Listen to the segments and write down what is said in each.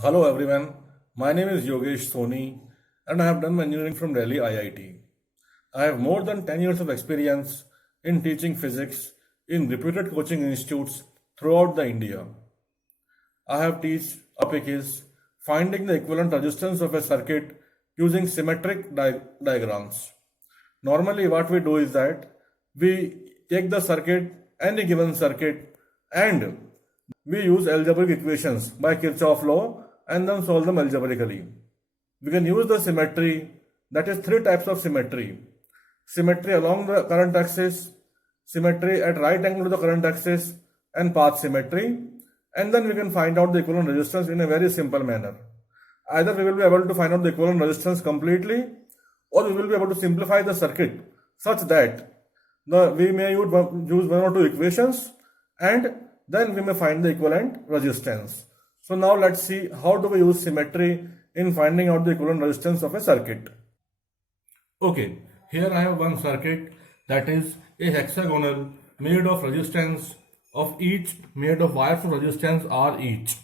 Hello everyone, my name is Yogesh Soni and I have done my engineering from Delhi IIT. I have more than 10 years of experience in teaching physics in reputed coaching institutes throughout the India. I have taught topic is finding the equivalent resistance of a circuit using symmetric diagrams. Normally what we do is that we take the circuit, any given circuit, and we use algebraic equations by Kirchhoff law and then solve them algebraically. We can use the symmetry, that is three types of symmetry. Symmetry along the current axis, symmetry at right angle to the current axis, and path symmetry. And then we can find out the equivalent resistance in a very simple manner. Either we will be able to find out the equivalent resistance completely, or we will be able to simplify the circuit such that we may use one or two equations and then we may find the equivalent resistance. So now let's see how do we use symmetry in finding out the equivalent resistance of a circuit. Okay, here I have one circuit that is a hexagonal made of resistance of each, made of wires of resistance R each.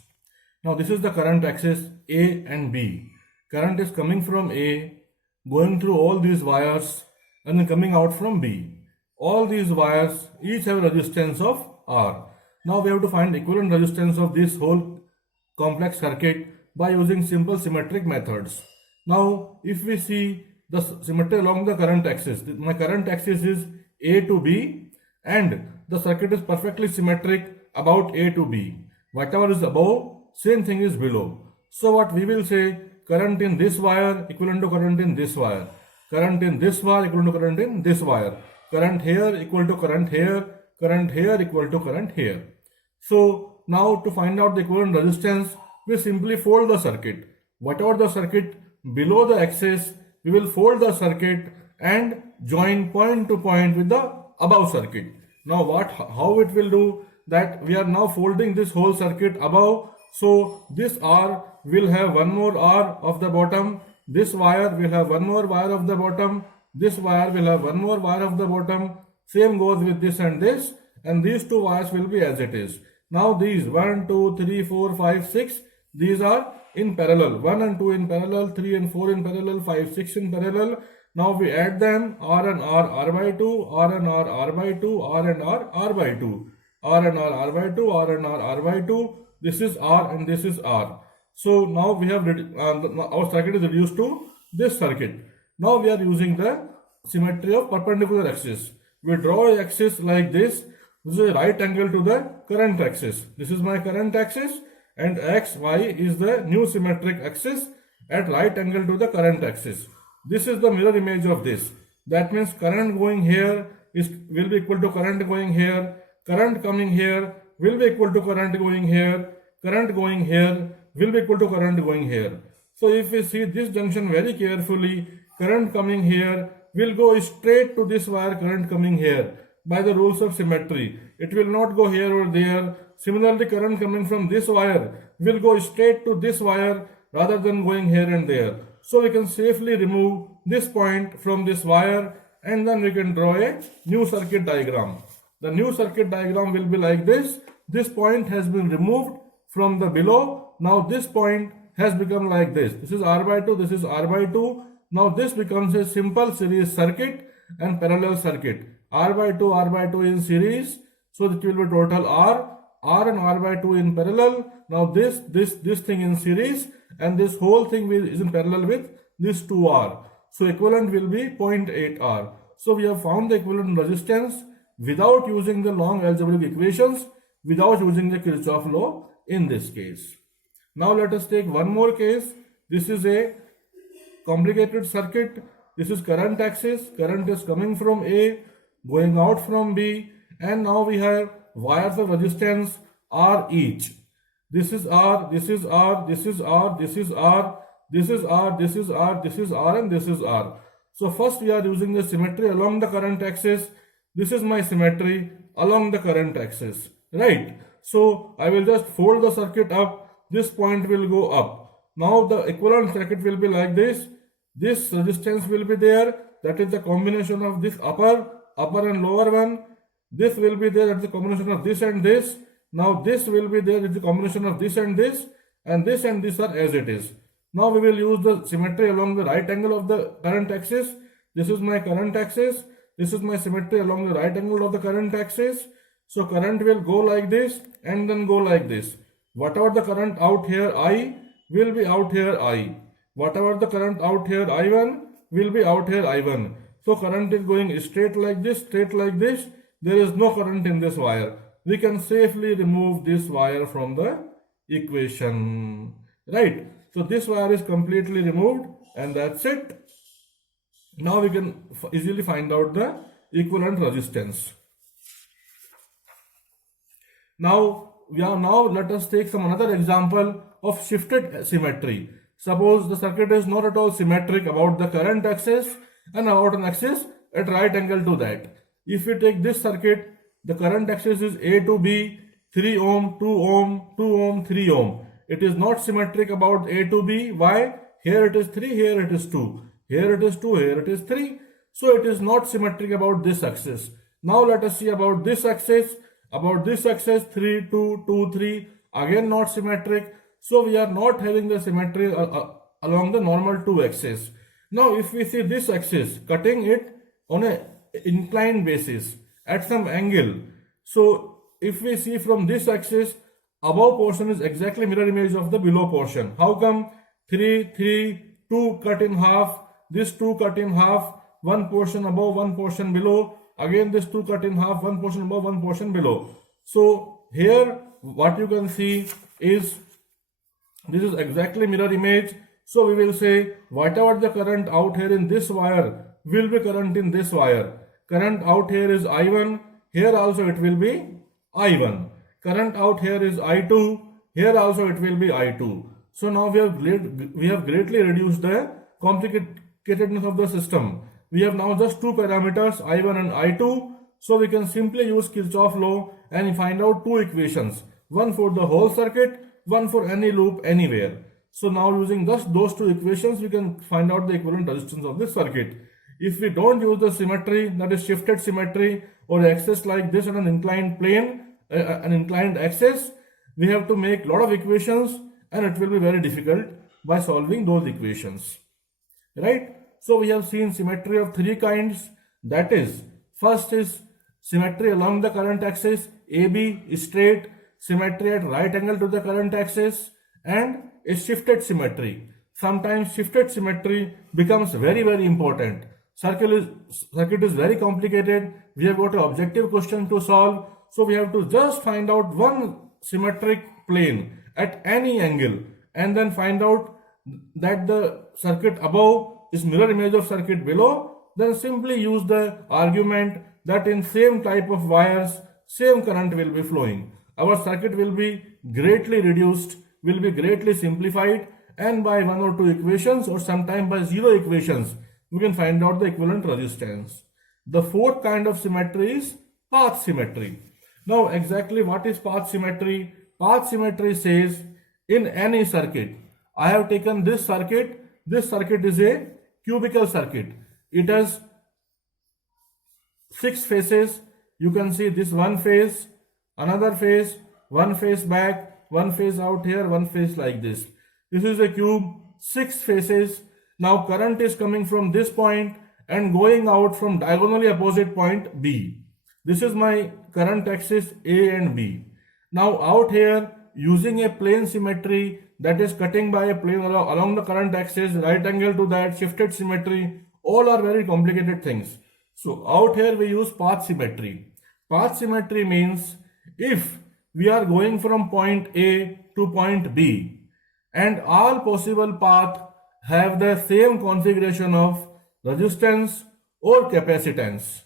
Now this is the current axis A and B. Current is coming from A, going through all these wires and then coming out from B. All these wires each have a resistance of R. Now we have to find equivalent resistance of this whole complex circuit by using simple symmetric methods. Now if we see the symmetry along the current axis, my current axis is A to B and the circuit is perfectly symmetric about A to B. Whatever is above, same thing is below. So what we will say, current in this wire equivalent to current in this wire, current in this wire equivalent to current in this wire, current here equal to current here, current here equal to current here. So now to find out the equivalent resistance, we simply fold the circuit. Whatever the circuit below the axis, we will fold the circuit and join point to point with the above circuit. Now how it will do that, we are now folding this whole circuit above. So this R will have one more R of the bottom, this wire will have one more wire of the bottom, this wire will have one more wire of the bottom, same goes with this, and these two wires will be as it is. Now these 1, 2, 3, 4, 5, 6, these are in parallel, 1 and 2 in parallel, 3 and 4 in parallel, 5, 6 in parallel. Now we add them, R and R, R by 2, R and R, R by 2, R and R, R by 2, R and R, R by 2, R and R, R by 2. This is R and this is R. So now we have our circuit is reduced to this circuit. Now we are using the symmetry of perpendicular axis. We draw an axis like this. This is a right angle to the current axis. This is my current axis and X, Y is the new symmetric axis at right angle to the current axis. This is the mirror image of this. That means current going here will be equal to current going here. Current coming here will be equal to current going here. Current going here will be equal to current going here. So if we see this junction very carefully, current coming here will go straight to this wire, current coming here. By the rules of symmetry, it will not go here or there. Similarly, current coming from this wire will go straight to this wire rather than going here and there. So we can safely remove this point from this wire and then we can draw a new circuit diagram. The new circuit diagram will be like this. This point has been removed from the below. Now this point has become like this. This is R by 2, this is R by 2. Now this becomes a simple series circuit and parallel circuit. R by 2 in series, so it will be total R and R by 2 in parallel. Now this thing in series and this whole thing is in parallel with this 2R. So equivalent will be 0.8 R. So we have found the equivalent resistance without using the long algebraic equations, without using the Kirchhoff law in this case. Now let us take one more case. This is a complicated circuit. This is current axis. Current is coming from A, going out from B, and now we have wires of resistance R each. This is R, this is R, this is R, this is R, this is R, this is R, this is R, and this is R. So first we are using the symmetry along the current axis. This is my symmetry along the current axis, right? So I will just fold the circuit up. This point will go up. Now the equivalent circuit will be like this. This resistance will be there. That is the combination of this upper and lower one. This will be there. That's the combination of this and this. Now this will be there. It's the combination of this and this. and this are as it is. Now we will use the symmetry along the right angle of the current axis. This is my current axis. This is my symmetry along the right angle of the current axis. So current will go like this and then go like this. Whatever the current out here I will be out here I. Whatever the current out here I1 will be out here I1. So current is going straight like this, straight like this. There is no current in this wire. We can safely remove this wire from the equation, right? So this wire is completely removed and that's it. Now we can easily find out the equivalent resistance. Now let us take some another example of shifted symmetry. Suppose the circuit is not at all symmetric about the current axis and about an axis at right angle to that. If we take this circuit, the current axis is A to B, 3 ohm, 2 ohm, 2 ohm, 3 ohm. It is not symmetric about A to B. Why? Here it is 3, here it is 2. Here it is 2, here it is 3. So it is not symmetric about this axis. Now let us see about this axis. About this axis 3, 2, 2, 3. Again not symmetric. So we are not having the symmetry along the normal 2 axis. Now if we see this axis, cutting it on an inclined basis at some angle. So if we see from this axis, above portion is exactly mirror image of the below portion. How come? 3, 3, 2 cut in half, this 2 cut in half, one portion above, one portion below, again this 2 cut in half, one portion above, one portion below. So here what you can see is this is exactly mirror image. So we will say whatever the current out here in this wire will be current in this wire. Current out here is I1, here also it will be I1. Current out here is I2, here also it will be I2. So now we have greatly reduced the complicatedness of the system. We have now just two parameters, I1 and I2. So we can simply use Kirchhoff law and find out two equations. One for the whole circuit, one for any loop anywhere. So now using just those two equations, we can find out the equivalent resistance of this circuit. If we don't use the symmetry, that is shifted symmetry or axis like this on an inclined plane, an inclined axis, we have to make a lot of equations and it will be very difficult by solving those equations, right? So we have seen symmetry of three kinds. That is, first is symmetry along the current axis, AB is straight, symmetry at right angle to the current axis, and a shifted symmetry. Sometimes shifted symmetry becomes very, very important. Circuit is very complicated. We have got an objective question to solve. So we have to just find out one symmetric plane at any angle and then find out that the circuit above is mirror image of circuit below. Then simply use the argument that in same type of wires, same current will be flowing. Our circuit will be greatly reduced, will be greatly simplified, and by one or two equations or sometime by zero equations, we can find out the equivalent resistance. The fourth kind of symmetry is path symmetry. Now exactly what is path symmetry? Path symmetry says in any circuit, I have taken this circuit is a cubical circuit. It has 6 faces. You can see this one face, another face, one face back, one face out here, one face like this. This is a cube, 6 faces. Now current is coming from this point and going out from diagonally opposite point B. This is my current axis A and B. Now out here, using a plane symmetry, that is cutting by a plane along the current axis, right angle to that, shifted symmetry, all are very complicated things. So out here we use path symmetry. Path symmetry means if we are going from point A to point B and all possible paths have the same configuration of resistance or capacitance.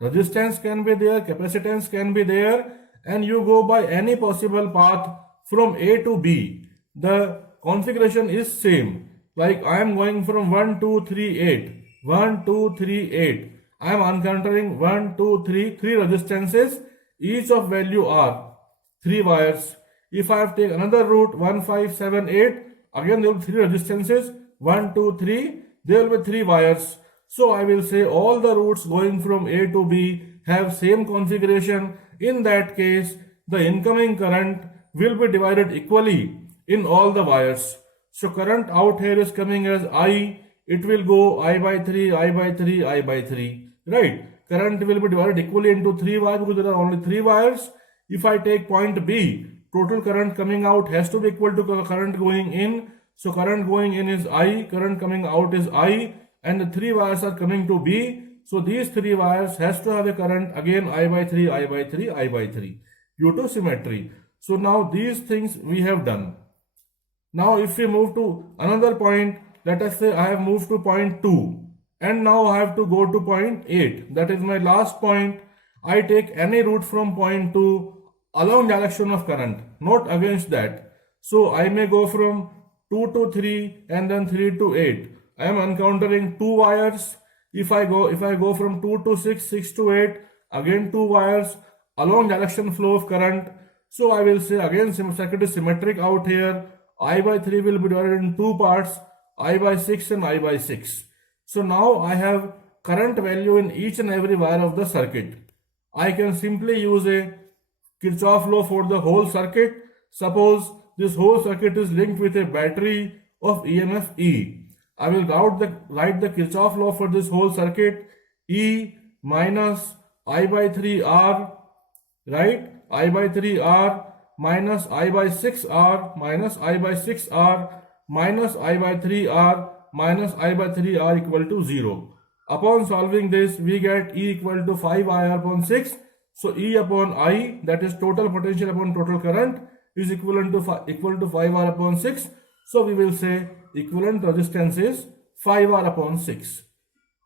Resistance can be there, capacitance can be there, and you go by any possible path from A to B. The configuration is same. Like I am going from 1, 2, 3, 8. 1, 2, 3, 8. I am encountering 1, 2, 3, 3 resistances. Each of value are 3 wires. If I have taken another route 1, 5, 7, 8, again there will be 3 resistances. 1, 2, 3, there will be 3 wires. So I will say all the routes going from A to B have same configuration. In that case, the incoming current will be divided equally in all the wires. So current out here is coming as I. It will go I by 3, I by 3, I by 3. Right? Current will be divided equally into 3 wires because there are only 3 wires. If I take point B, total current coming out has to be equal to current going in. So current going in is I, current coming out is I, and the 3 wires are coming to B. So these 3 wires has to have a current again I by 3, I by 3, I by 3 due to symmetry. So now these things we have done. Now if we move to another point, let us say I have moved to point 2 and now I have to go to point 8. That is my last point. I take any route from point 2 along direction of current, not against that. So I may go from 2 to 3 and then 3 to 8. I am encountering 2 wires. If I go from 2 to 6, 6 to 8, again 2 wires along direction flow of current. So I will say again circuit is symmetric out here. I by 3 will be divided in 2 parts, I by 6 and I by 6. So now I have current value in each and every wire of the circuit. I can simply use a Kirchhoff law for the whole circuit. Suppose this whole circuit is linked with a battery of EMF E. I will write the Kirchhoff law for this whole circuit. E minus I by 3 R, right? I by 3 R minus I by 6 R minus I by 6 R minus I by 3 R minus I by 3 R equal to 0. Upon solving this, we get E equal to 5 IR upon 6. So E upon I, that is total potential upon total current, is equivalent to 5R upon 6. So we will say equivalent resistance is 5R upon 6.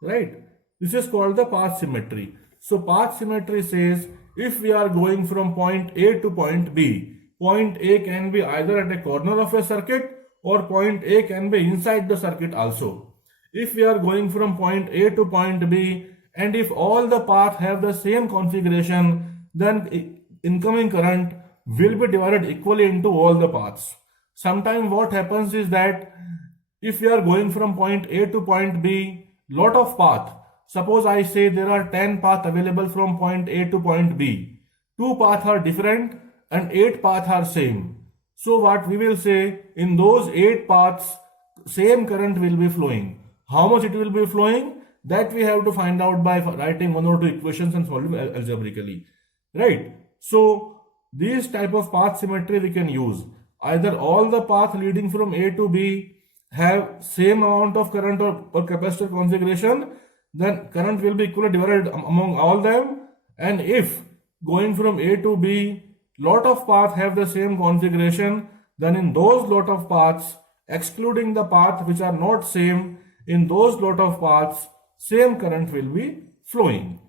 Right? This is called the path symmetry. So path symmetry says if we are going from point A to point B, point A can be either at a corner of a circuit or point A can be inside the circuit also. If we are going from point A to point B and if all the paths have the same configuration, then incoming current will be divided equally into all the paths. Sometimes what happens is that if we are going from point A to point B, lot of path. Suppose I say there are 10 paths available from point A to point B. 2 paths are different and 8 paths are same. So what we will say, in those 8 paths, same current will be flowing. How much it will be flowing? That we have to find out by writing 1 or 2 equations and solving algebraically. Right? So these type of path symmetry we can use. Either all the paths leading from A to B have same amount of current or capacitor configuration, then current will be equally divided among all them. And if going from A to B, lot of paths have the same configuration, then in those lot of paths, excluding the paths which are not same, in those lot of paths, same current will be flowing.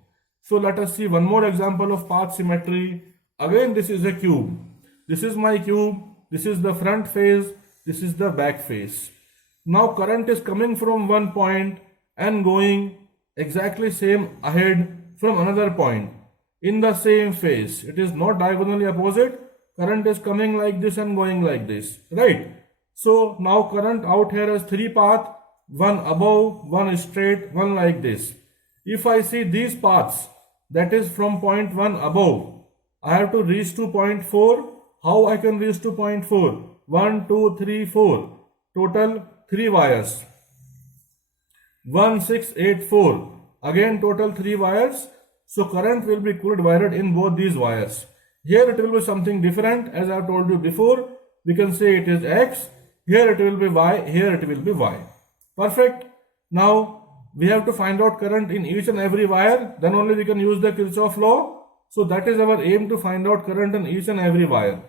So let us see one more example of path symmetry. Again, this is a cube. This is my cube. This is the front face. This is the back face. Now current is coming from one point and going exactly same ahead from another point in the same phase. It is not diagonally opposite. Current is coming like this and going like this, right? So now current out here has 3 paths, one above, one straight, one like this. If I see these paths, that is from point 1 above, I have to reach to point 4. How I can reach to point 4? 1, 2, 3, 4. Total 3 wires. 1, 6, 8, 4. Again total 3 wires. So current will be equally divided in both these wires. Here it will be something different. As I have told you before, we can say it is X. Here it will be Y. Here it will be Y. Perfect. Now we have to find out current in each and every wire. Then only we can use the Kirchhoff law. So that is our aim, to find out current in each and every wire.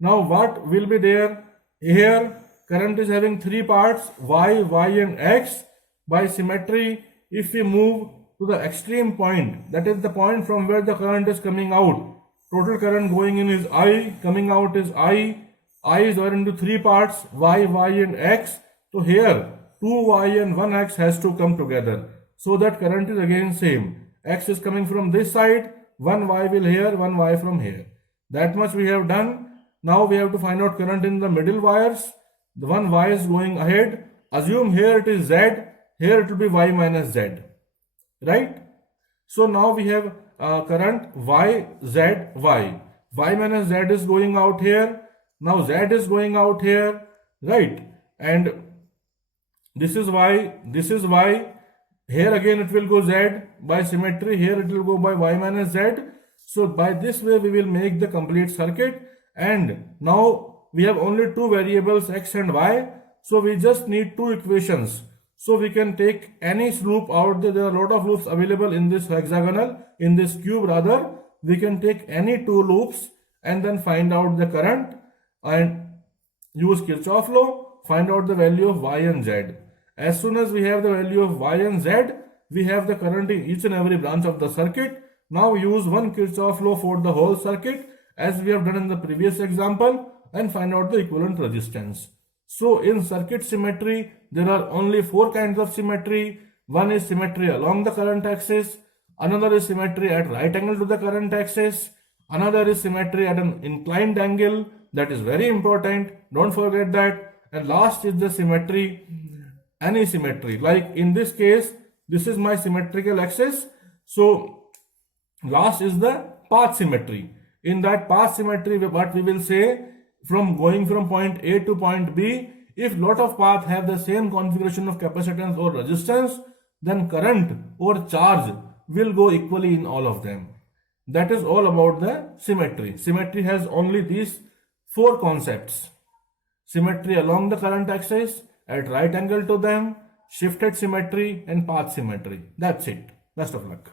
Now what will be there? Here current is having 3 parts, Y, Y and X. By symmetry, if we move to the extreme point, that is the point from where the current is coming out, total current going in is I, coming out is I. I is divided into 3 parts, Y, Y and X. So here 2Y and 1X has to come together. So that current is again same. X is coming from this side, 1Y will here, 1Y from here. That much we have done. Now we have to find out current in the middle wires. The one Y is going ahead. Assume here it is Z, here it will be Y minus Z. Right? So now we have current Y, Z, Y. Y minus Z is going out here. Now Z is going out here, right? And this is why here again it will go Z by symmetry, here it will go by Y minus Z. So by this way we will make the complete circuit, and now we have only two variables X and Y, so we just need two equations. So we can take any loop out there. There are a lot of loops available in this hexagonal, in this cube rather. We can take any two loops and then find out the current and use Kirchhoff law, find out the value of Y and Z. As soon as we have the value of Y and Z, we have the current in each and every branch of the circuit. Now use one Kirchhoff law for the whole circuit as we have done in the previous example and find out the equivalent resistance. So in circuit symmetry, there are only four kinds of symmetry. One is symmetry along the current axis. Another is symmetry at right angle to the current axis. Another is symmetry at an inclined angle. That is very important. Don't forget that. And last is the symmetry, any symmetry. Like in this case, this is my symmetrical axis. So last is the path symmetry. In that path symmetry, what we will say, from going from point A to point B, if lot of paths have the same configuration of capacitance or resistance, then current or charge will go equally in all of them. That is all about the symmetry. Symmetry has only these four concepts: symmetry along the current axis, at right angle to them, shifted symmetry, and path symmetry. That's it. Best of luck.